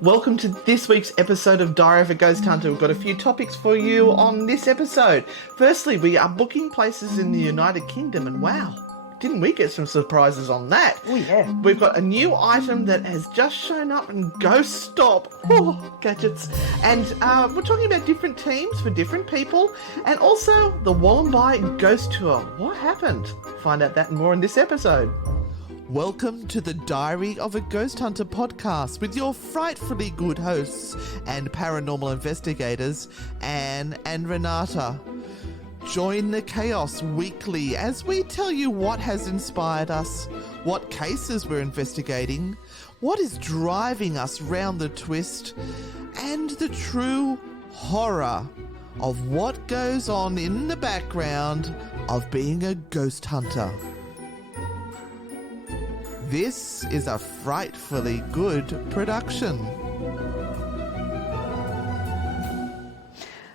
Welcome to this week's episode of Diary of a Ghost Hunter. We've got a few topics for you on this episode. Firstly, we are booking places in the United Kingdom, and wow, didn't we get some surprises on that? Oh, yeah. We've got a new item that has just shown up in Ghost Stop. Oh, gadgets. And we're talking about different teams for different people, and also the Wollombi Ghost Tour. What happened? Find out that and more in this episode. Welcome to the Diary of a Ghost Hunter podcast with your frightfully good hosts and paranormal investigators, Anne and Renata. Join the chaos weekly as we tell you what has inspired us, what cases we're investigating, what is driving us round the twist, and the true horror of what goes on in the background of being a ghost hunter. This is a frightfully good production.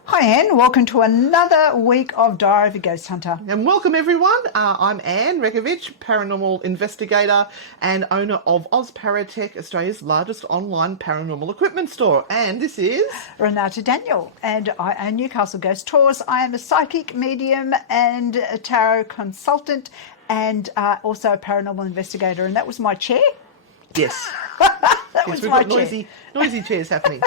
Hi Anne, welcome to another week of Diary of a Ghost Hunter. And welcome everyone. I'm Anne Rekovich, paranormal investigator and owner of Ozparatech, Australia's largest online paranormal equipment store. And this is Renata Daniel, and I own Newcastle Ghost Tours. I am a psychic medium and a tarot consultant and also a paranormal investigator, and that was my chair. Yes. That was we've my got chair. noisy chairs happening.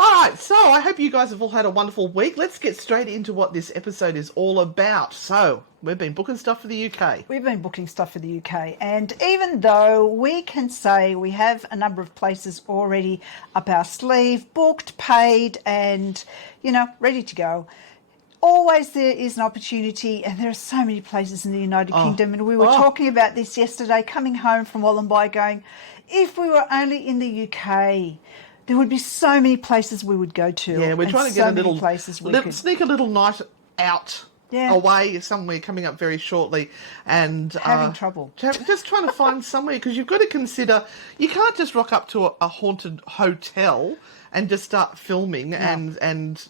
All right, so I hope you guys have all had a wonderful week. Let's get straight into what this episode is all about. So, we've been booking stuff for the UK. We've been booking stuff for the UK, and even though we can say we have a number of places already up our sleeve, booked, paid, and, ready to go, always there is an opportunity, and there are so many places in the United Kingdom, and we were talking about this yesterday, coming home from Wollombi going, if we were only in the UK, there would be so many places we would go to. Yeah, we're trying to get a little, sneak a little night out away somewhere coming up very shortly, and having trouble. Just trying to find somewhere, because you've got to consider, you can't just rock up to a haunted hotel and just start filming, and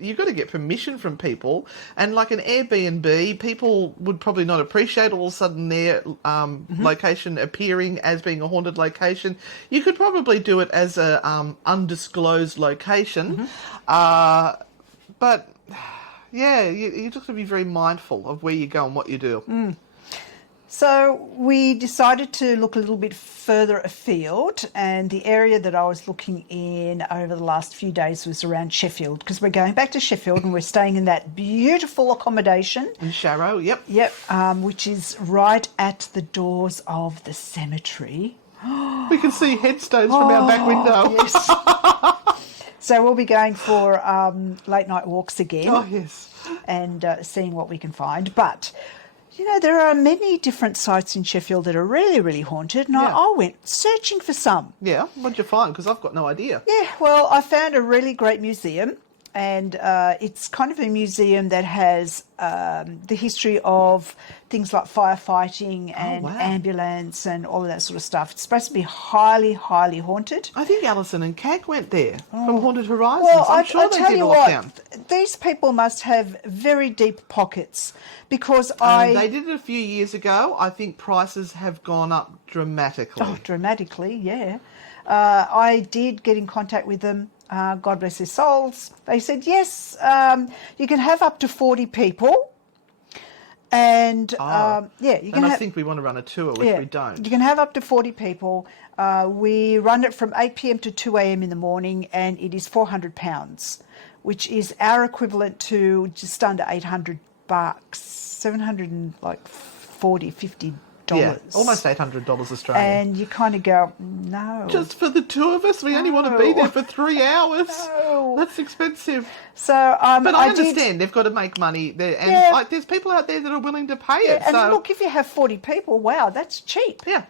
you've got to get permission from people. And like an Airbnb, people would probably not appreciate all of a sudden their location appearing as being a haunted location. You could probably do it as a undisclosed location. But yeah, you just have to be very mindful of where you go and what you do. So we decided to look a little bit further afield, and the area that I was looking in over the last few days was around Sheffield, because we're going back to Sheffield and we're staying in that beautiful accommodation. In Sharrow, yep. Yep, which is right at the doors of the cemetery. We can see headstones from our back window. Yes. So we'll be going for late night walks again. Oh, yes. And seeing what we can find. But there are many different sites in Sheffield that are really, really haunted, and I went searching for some. Yeah, what'd you find? Because I've got no idea. Yeah, well, I found a really great museum, and it's kind of a museum that has the history of things like firefighting and ambulance and all of that sort of stuff. It's supposed to be highly, highly haunted. I think Alison and Kag went there from Haunted Horizons. Well, I'm sure they tell did you a what, lockdown. These people must have very deep pockets, because they did it a few years ago. I think prices have gone up dramatically. Oh, dramatically, yeah. I did get in contact with them. God bless their souls. They said, yes, you can have up to 40 people. And, you can I think we want to run a tour, which we don't. You can have up to 40 people. We run it from 8 p.m. to 2 a.m. in the morning, and it is £400, which is our equivalent to just under $800, $740, $50. Yeah, almost $800 Australian. And you kind of go, no. Just for the two of us? We only want to be there for 3 hours. No. That's expensive. So, but I understand they've got to make money there, and there's people out there that are willing to pay it. And look, if you have 40 people, wow, that's cheap. Yeah.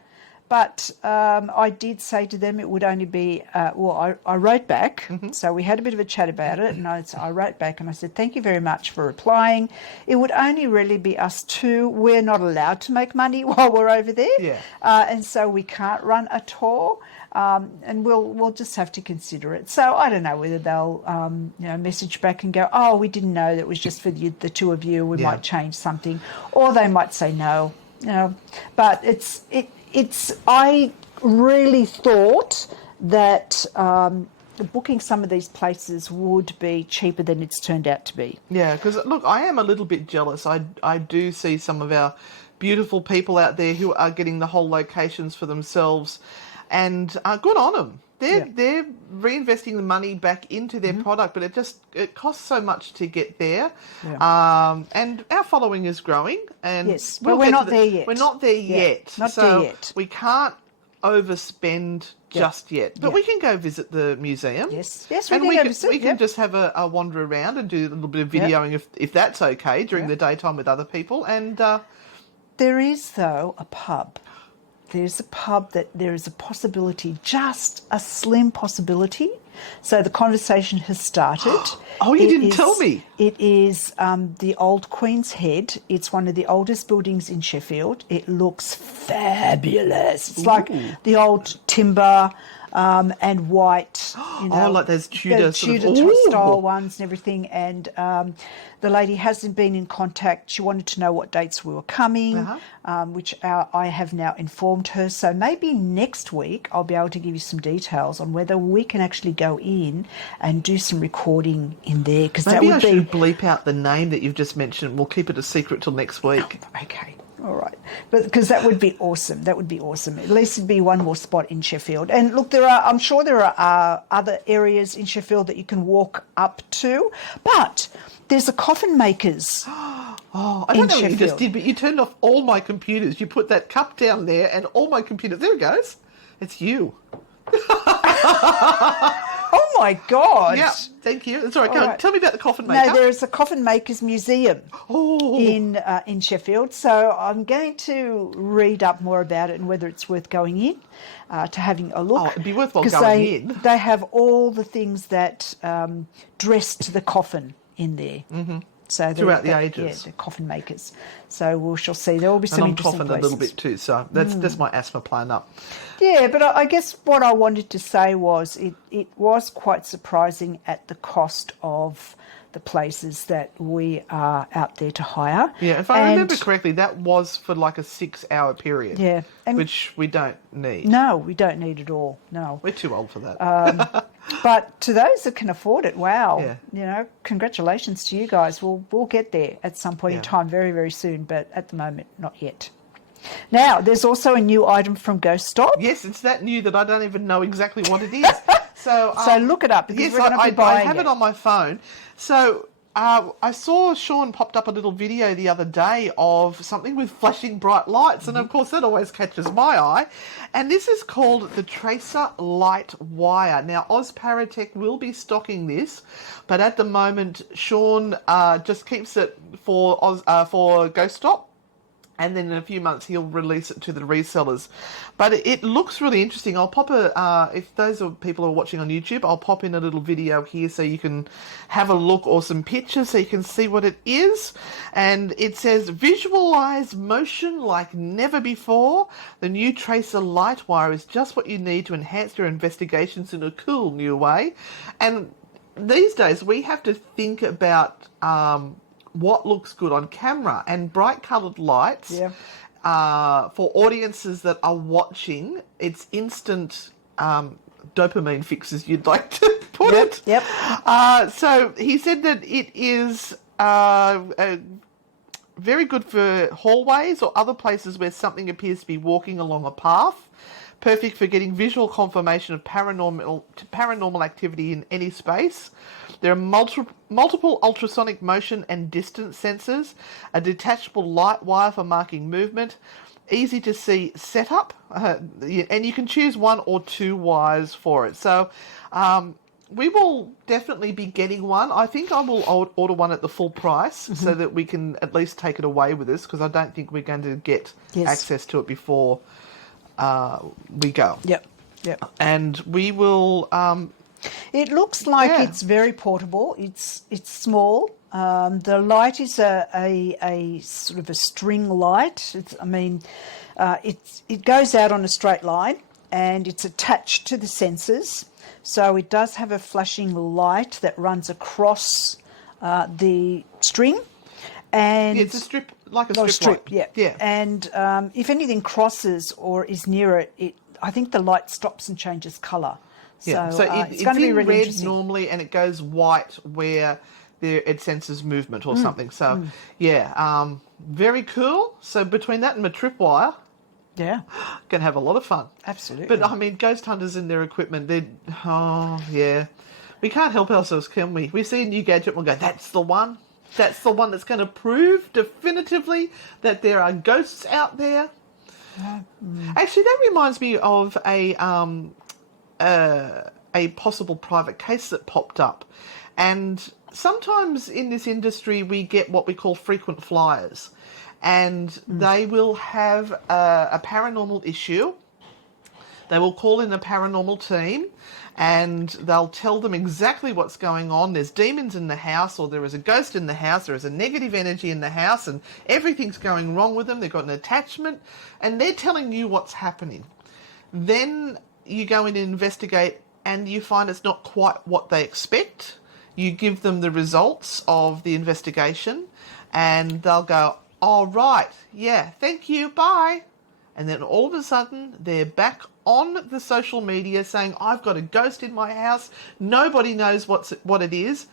But I did say to them it would only be, I wrote back, so we had a bit of a chat about it, and I wrote back and I said, thank you very much for replying. It would only really be us two. We're not allowed to make money while we're over there, and so we can't run a tour, and we'll just have to consider it. So I don't know whether they'll message back and go, oh, we didn't know that it was just for the two of you, we might change something, or they might say no, but I really thought that booking some of these places would be cheaper than it's turned out to be. Yeah, because look, I am a little bit jealous. I do see some of our beautiful people out there who are getting the whole locations for themselves, and good on them. They're reinvesting the money back into their product, but it costs so much to get there. Yeah. And our following is growing, and Yes, but we're not there yet. We're not there yet. Not there yet. We can't overspend just yet, but we can go visit the museum. Yes, and we can we can just have a wander around and do a little bit of videoing if that's okay during the daytime with other people. And there is, though, a pub. There's a pub that there is a possibility, just a slim possibility. So the conversation has started. Oh, you didn't tell me. It is the old Queen's Head. It's one of the oldest buildings in Sheffield. It looks fabulous. It's like the old timber and white. You know, like those Tudor style ones and everything. And the lady hasn't been in contact. She wanted to know what dates we were coming, which I have now informed her. So maybe next week I'll be able to give you some details on whether we can actually go in and do some recording in there. Because maybe I should bleep out the name that you've just mentioned. We'll keep it a secret till next week. Oh, okay. All right. But because that would be awesome. That would be awesome. At least it'd be one more spot in Sheffield. And look, I'm sure there are other areas in Sheffield that you can walk up to. But there's a coffin makers. Oh, I don't know what you just did, but you turned off all my computers. You put that cup down there and all my computers. There it goes. It's you. Oh my God! Yeah, thank you. Sorry, tell me about the coffin maker. No, there's a coffin makers museum in Sheffield. So I'm going to read up more about it and whether it's worth going in to having a look. Oh, it'd be worthwhile going in. They have all the things that dress to the coffin in there. Mm-hmm. So throughout the ages, the coffin makers. So we shall see. There will be some interesting places. I'm coughing a little bit too, so that's my asthma playing up. Yeah, but I guess what I wanted to say was it was quite surprising at the cost of the places that we are out there to hire. Yeah, if I remember correctly, that was for like a 6-hour period. Yeah. Which we don't need. No, we don't need at all. No. We're too old for that. But to those that can afford it, wow. Yeah. You know, congratulations to you guys. We'll get there at some point in time very, very soon, but at the moment, not yet. Now, there's also a new item from Ghost Stop. Yes, it's that new that I don't even know exactly what it is. So look it up because we're going to be I buying have it on my phone. So I saw Sean popped up a little video the other day of something with flashing bright lights, and of course that always catches my eye. And this is called the Tracer Light Wire. Now, Oz Paratech will be stocking this, but at the moment Sean just keeps it for Ghost Stop. And then in a few months, he'll release it to the resellers. But it looks really interesting. I'll pop if those are people who are watching on YouTube, I'll pop in a little video here so you can have a look, or some pictures so you can see what it is. And it says, visualize motion like never before. The new Tracer Light Wire is just what you need to enhance your investigations in a cool new way. And these days, we have to think about what looks good on camera, and bright coloured lights for audiences that are watching. It's instant dopamine fixes, you'd like to put it. Yep. So he said that it is very good for hallways or other places where something appears to be walking along a path. Perfect for getting visual confirmation of paranormal activity in any space. There are multiple ultrasonic motion and distance sensors, a detachable light wire for marking movement, easy to see setup, and you can choose 1 or 2 wires for it. So we will definitely be getting one. I think I will order one at the full price so that we can at least take it away with us, because I don't think we're going to get access to it before we go. Yep. And we will... it looks like it's very portable. It's small. The light is a sort of a string light. It goes out on a straight line, and it's attached to the sensors. So it does have a flashing light that runs across the string. And it's a strip, like a strip light. Yeah. And if anything crosses or is near it, it I think the light stops and changes colour. Yeah, So, it's going to be in really red interesting. normally, and it goes white where it senses movement or something. So, yeah, very cool. So between that and my tripwire, Yeah, can have a lot of fun. absolutely. But I mean, Ghost Hunters and their equipment, yeah. We can't help ourselves, can we? We see a new gadget and we'll go, that's the one. That's the one that's going to prove definitively that there are ghosts out there. Actually, that reminds me of a possible private case that popped up. And sometimes in this industry, we get what we call frequent flyers. And they will have a paranormal issue. They will call in a paranormal team and they'll tell them exactly what's going on. There's demons in the house, or there is a ghost in the house, there is a negative energy in the house, and everything's going wrong with them. They've got an attachment, and they're telling you what's happening. Then you go in and investigate, and you find it's not quite what they expect. You give them the results of the investigation, and they'll go, "Oh, right, yeah, thank you, bye." And then all of a sudden, they're back on the social media saying, "I've got a ghost in my house. Nobody knows what it is."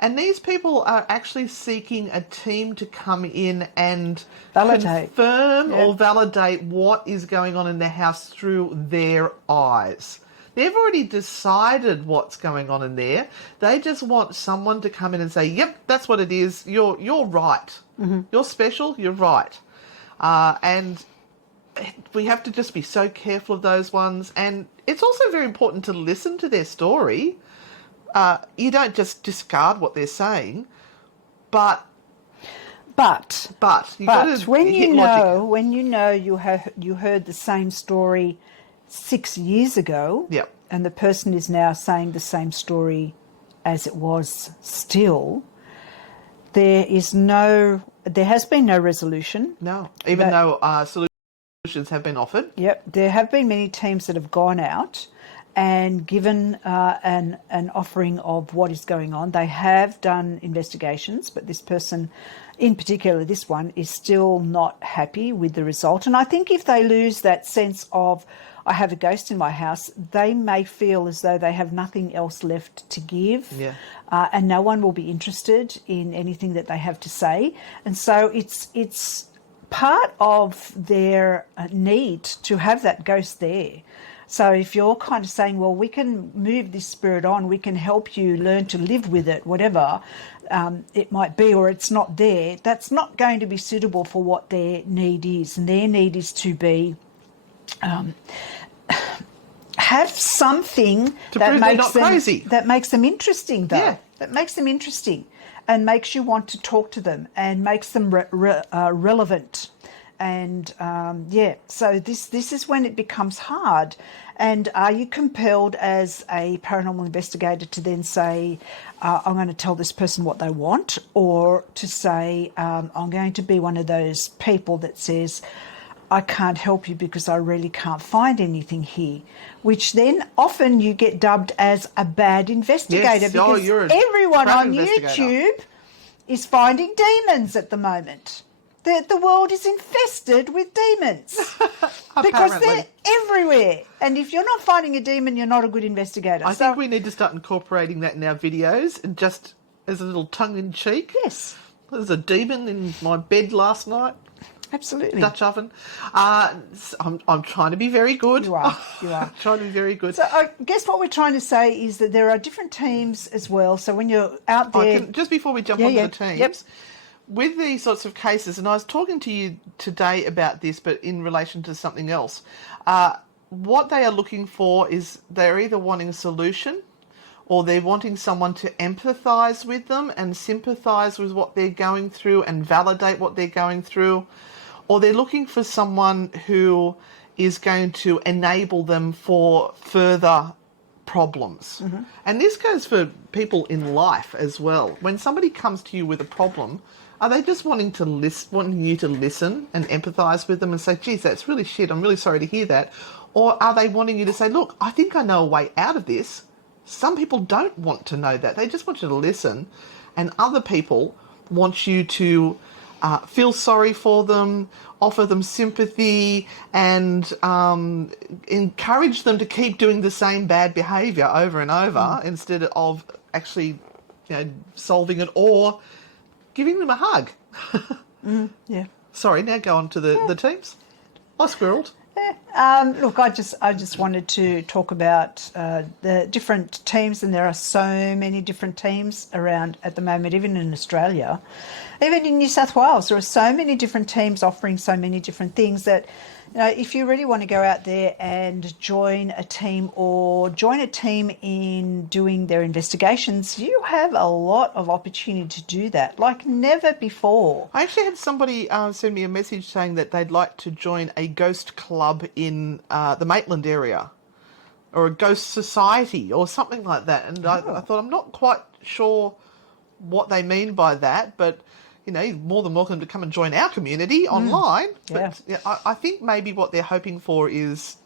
And these people are actually seeking a team to come in and confirm or validate what is going on in their house through their eyes. They've already decided what's going on in there. They just want someone to come in and say, "Yep, that's what it is. You're right. You're special. You're right." And we have to just be so careful of those ones. And it's also very important to listen to their story. You don't just discard what they're saying, but when you know you heard the same story 6 years ago, yep. and the person is now saying the same story as it was still, there has been no resolution. No, even though solutions have been offered. Yep, there have been many teams that have gone out and given an offering of what is going on. They have done investigations, but this person, in particular this one, is still not happy with the result. And I think if they lose that sense of, I have a ghost in my house, they may feel as though they have nothing else left to give. Yeah. And no one will be interested in anything that they have to say. And so it's part of their need to have that ghost there. So if you're kind of saying, well, we can move this spirit on, we can help you learn to live with it, whatever it might be, or it's not there, that's not going to be suitable for what their need is. And their need is to be have something that makes them interesting, though. Yeah. That makes them interesting and makes you want to talk to them and makes them relevant. And so this is when it becomes hard. And are you compelled as a paranormal investigator to then say, I'm going to tell this person what they want, or to say, I'm going to be one of those people that says, I can't help you because I really can't find anything here, which then often you get dubbed as a bad investigator, because everyone on YouTube is finding demons at the moment. The world is infested with demons because they're everywhere. And if you're not finding a demon, you're not a good investigator. I think we need to start incorporating that in our videos, and just as a little tongue-in-cheek. Yes. There's a demon in my bed last night. Absolutely. Dutch oven. I'm trying to be very good. You are. Trying to be very good. So I guess what we're trying to say is that there are different teams as well. So when you're out there... just before we jump onto the teams, with these sorts of cases, and I was talking to you today about this, but in relation to something else, what they are looking for is they're either wanting a solution, or they're wanting someone to empathise with them and sympathise with what they're going through and validate what they're going through, or they're looking for someone who is going to enable them for further problems. Mm-hmm. And this goes for people in life as well. When somebody comes to you with a problem, are they just wanting you to listen and empathise with them and say, geez, that's really shit, I'm really sorry to hear that? Or are they wanting you to say, look, I think I know a way out of this? Some people don't want to know that. They just want you to listen. And other people want you to feel sorry for them, offer them sympathy, and encourage them to keep doing the same bad behaviour over and over instead of actually, solving it or giving them a hug. Yeah. Sorry, now go on to the teams. I squirreled. Look, I just wanted to talk about the different teams, and there are so many different teams around at the moment, even in Australia. Even in New South Wales, there are so many different teams offering so many different things that, if you really want to go out there and join a team or join a team in doing their investigations, you have a lot of opportunity to do that, like never before. I actually had somebody send me a message saying that they'd like to join a ghost club in the Maitland area, or a ghost society or something like that. And I thought, I'm not quite sure what they mean by that, but you're more than welcome to come and join our community online. Yeah. But I think maybe what they're hoping for is,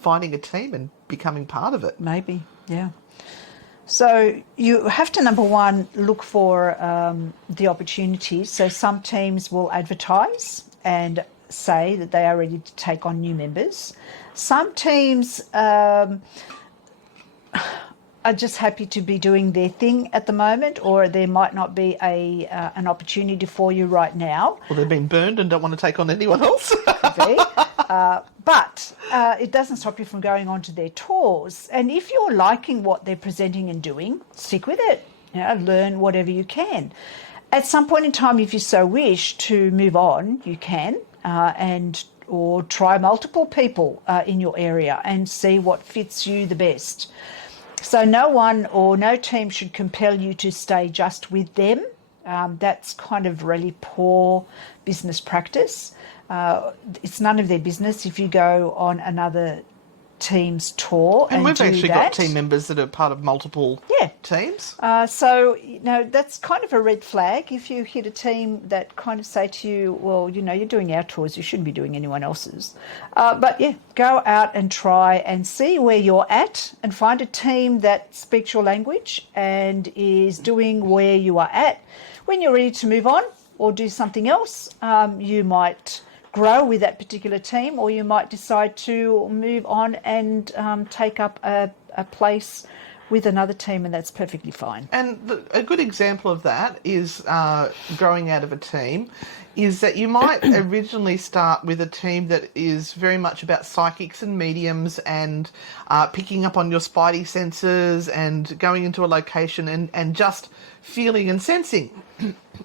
finding a team and becoming part of it. Maybe, yeah. So you have to, number one, look for the opportunities. So some teams will advertise and say that they are ready to take on new members. Some teams are just happy to be doing their thing at the moment, or there might not be an opportunity for you right now. Well, they've been burned and don't want to take on anyone else. But it doesn't stop you from going on to their tours. And if you're liking what they're presenting and doing, stick with it. Learn whatever you can. At some point in time, if you so wish to move on, you can, or try multiple people in your area and see what fits you the best. So no one or no team should compel you to stay just with them. That's kind of really poor business practice. It's none of their business if you go on another team's tour and we've do actually that. got team members that are part of multiple teams. So, that's kind of a red flag. If you hit a team that kind of say to you, well, you're doing our tours, you shouldn't be doing anyone else's. But go out and try and see where you're at and find a team that speaks your language and is doing where you are at. When you're ready to move on or do something else, you might grow with that particular team, or you might decide to move on and take up a place with another team, and that's perfectly fine. And a good example of that is growing out of a team is that you might originally start with a team that is very much about psychics and mediums and picking up on your spidey senses and going into a location and just feeling and sensing.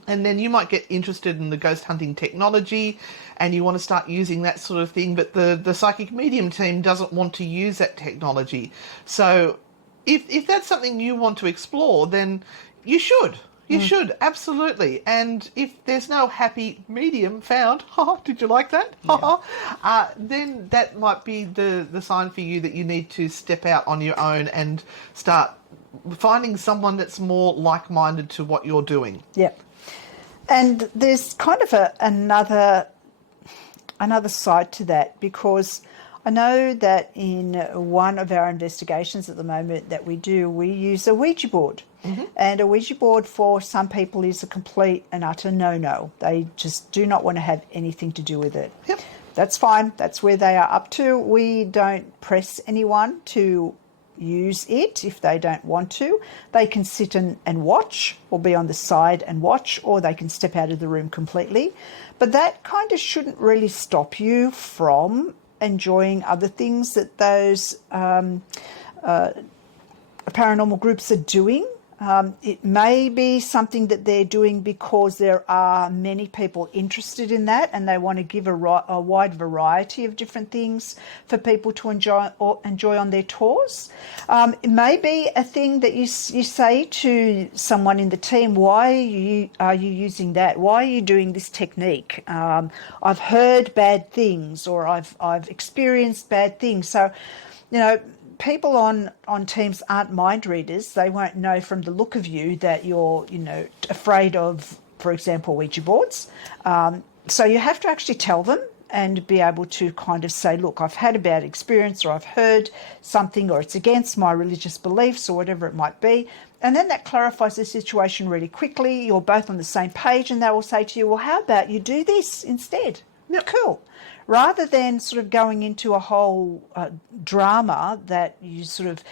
And then you might get interested in the ghost hunting technology and you want to start using that sort of thing, but the psychic medium team doesn't want to use that technology. So if that's something you want to explore, then you should. You should, absolutely. And if there's no happy medium found, did you like that? Yeah. Then that might be the sign for you that you need to step out on your own and start finding someone that's more like-minded to what you're doing. Yep. And there's kind of another side to that, because I know that in one of our investigations at the moment that we do, we use a Ouija board. Mm-hmm. And a Ouija board for some people is a complete and utter no-no. They just do not want to have anything to do with it. Yep. That's fine. That's where they are up to. We don't press anyone to use it if they don't want to. They can sit and watch, or be on the side and watch, or they can step out of the room completely. But that kind of shouldn't really stop you from enjoying other things that those paranormal groups are doing. It may be something that they're doing because there are many people interested in that and they want to give a wide variety of different things for people to enjoy on their tours. It may be a thing that you say to someone in the team, why are you using that? Why are you doing this technique? I've heard bad things, or I've experienced bad things. So, people on teams aren't mind readers. They won't know from the look of you that you're, afraid of, for example, Ouija boards. So you have to actually tell them and be able to kind of say, look, I've had a bad experience, or I've heard something, or it's against my religious beliefs, or whatever it might be. And then that clarifies the situation really quickly. You're both on the same page, and they will say to you, well, how about you do this instead? Yep. Cool. Rather than sort of going into a whole drama that you sort of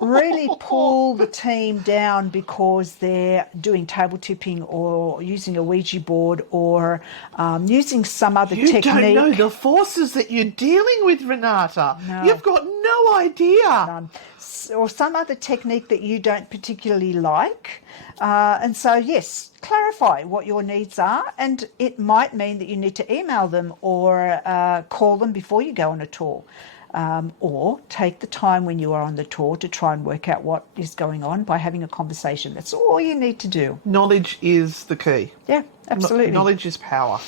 really pull the team down because they're doing table tipping or using a Ouija board or using some other technique. You don't know the forces that you're dealing with, Renata. No. You've got no idea. Or some other technique that you don't particularly like. And so, yes, clarify what your needs are, and it might mean that you need to email them or call them before you go on a tour, or take the time when you are on the tour to try and work out what is going on by having a conversation. That's all you need to do. Knowledge is the key. Yeah, absolutely. Knowledge is power.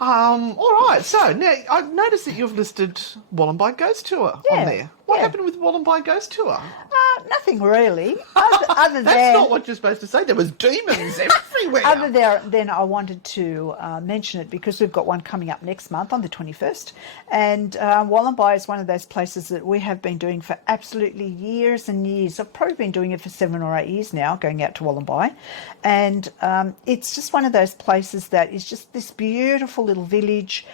All right, so now I've noticed that you've listed Wollombi Ghost Tour on there. What happened with Wollombi Ghost Tour? Nothing really. Other That's than, not what you're supposed to say. There was demons everywhere. Other than I wanted to mention it because we've got one coming up next month on the 21st. And Wollombi is one of those places that we have been doing for absolutely years and years. I've probably been doing it for 7 or 8 years now, going out to Wollombi. And it's just one of those places that is just this beautiful little village.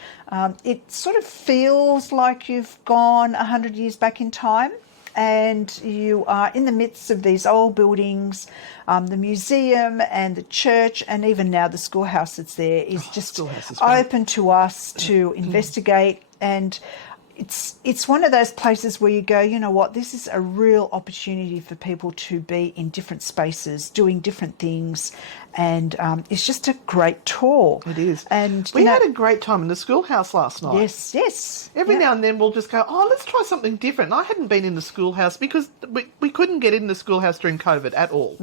It sort of feels like you've gone 100 years back in time, and you are in the midst of these old buildings. The museum and the church, and even now the schoolhouse that's there, is just open to us to investigate. And it's one of those places where you go, you know what, this is a real opportunity for people to be in different spaces, doing different things, and it's just a great tour. It is. And we had a great time in the schoolhouse last night. Yes. Every now and then we'll just go, let's try something different. And I hadn't been in the schoolhouse because we couldn't get in the schoolhouse during COVID at all.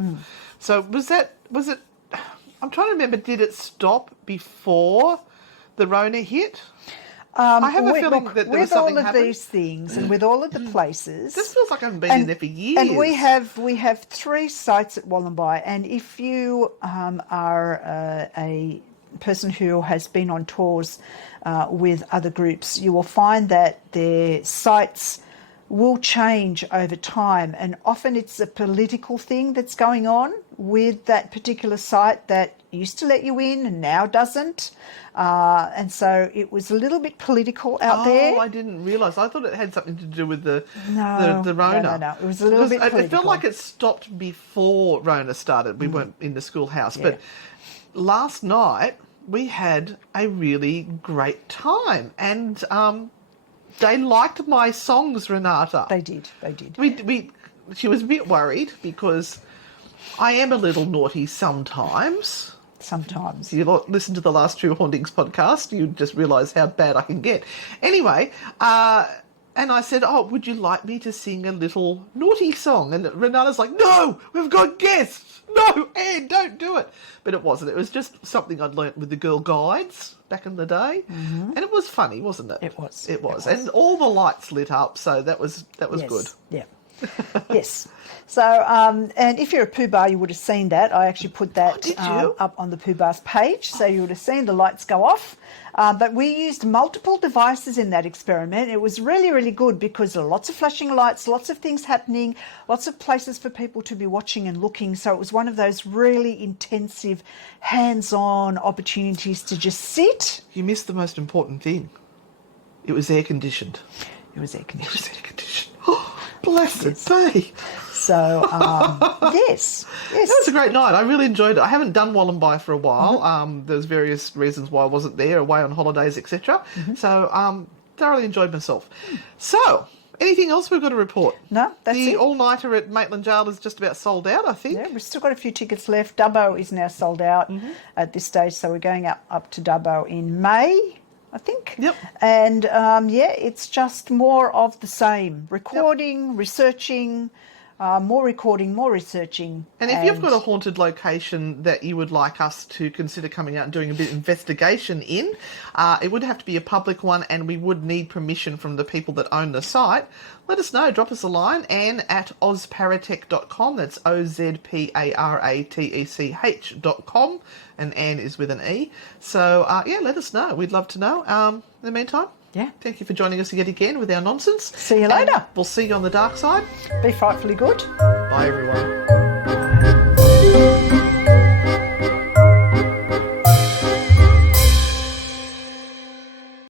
So was it, I'm trying to remember, did it stop before the Rona hit? I have a feeling that there was something with all of happened. these things and with all of the places. This feels like I haven't been in there for years. And we have 3 sites at Wollombi, and if you are a person who has been on tours with other groups, you will find that their sites will change over time, and often it's a political thing that's going on with that particular site that used to let you in and now doesn't. And so it was a little bit political out there. Oh, I didn't realise. I thought it had something to do with the Rona. No. It was a little bit political. It felt like it stopped before Rona started. We weren't in the schoolhouse. Yeah. But last night we had a really great time. And they liked my songs, Renata. They did. She was a bit worried because I am a little naughty sometimes. Sometimes. You listen to the last True Hauntings podcast, you just realise how bad I can get. Anyway, and I said, would you like me to sing a little naughty song? And Renata's like, no, we've got guests. No, Anne, don't do it. But it wasn't. It was just something I'd learnt with the Girl Guides back in the day. Mm-hmm. And it was funny, wasn't it? It was. It was. And all the lights lit up, so that was good. Yeah. Yes. So, and if you're a Pooh Bar, you would have seen that. I actually put that up on the Pooh Bar's page, so you would have seen the lights go off. But we used multiple devices in that experiment. It was really, really good because there were lots of flashing lights, lots of things happening, lots of places for people to be watching and looking. So it was one of those really intensive, hands-on opportunities to just sit. You missed the most important thing. It was air-conditioned. It was air-conditioned. Blessed be. So, yes. That was a great night. I really enjoyed it. I haven't done Wollombi for a while. Mm-hmm. There's various reasons why I wasn't there, away on holidays, etc. Mm-hmm. So, thoroughly enjoyed myself. So, anything else we've got to report? No, that's it. The all-nighter at Maitland Jail is just about sold out, I think. Yeah, we've still got a few tickets left. Dubbo is now sold out at this stage, so we're going up to Dubbo in May, I think. Yep. And, it's just more of the same. Recording, researching, more recording, more researching. And if you've got a haunted location that you would like us to consider coming out and doing a bit of investigation in, it would have to be a public one, and we would need permission from the people that own the site. Let us know. Drop us a line, Ann@ozparatech.com. That's OZPARATECH.com. And Ann is with an E. So, let us know. We'd love to know. In the meantime, thank you for joining us yet again with our nonsense. See you later. We'll see you on the dark side. Be frightfully good. Bye, everyone.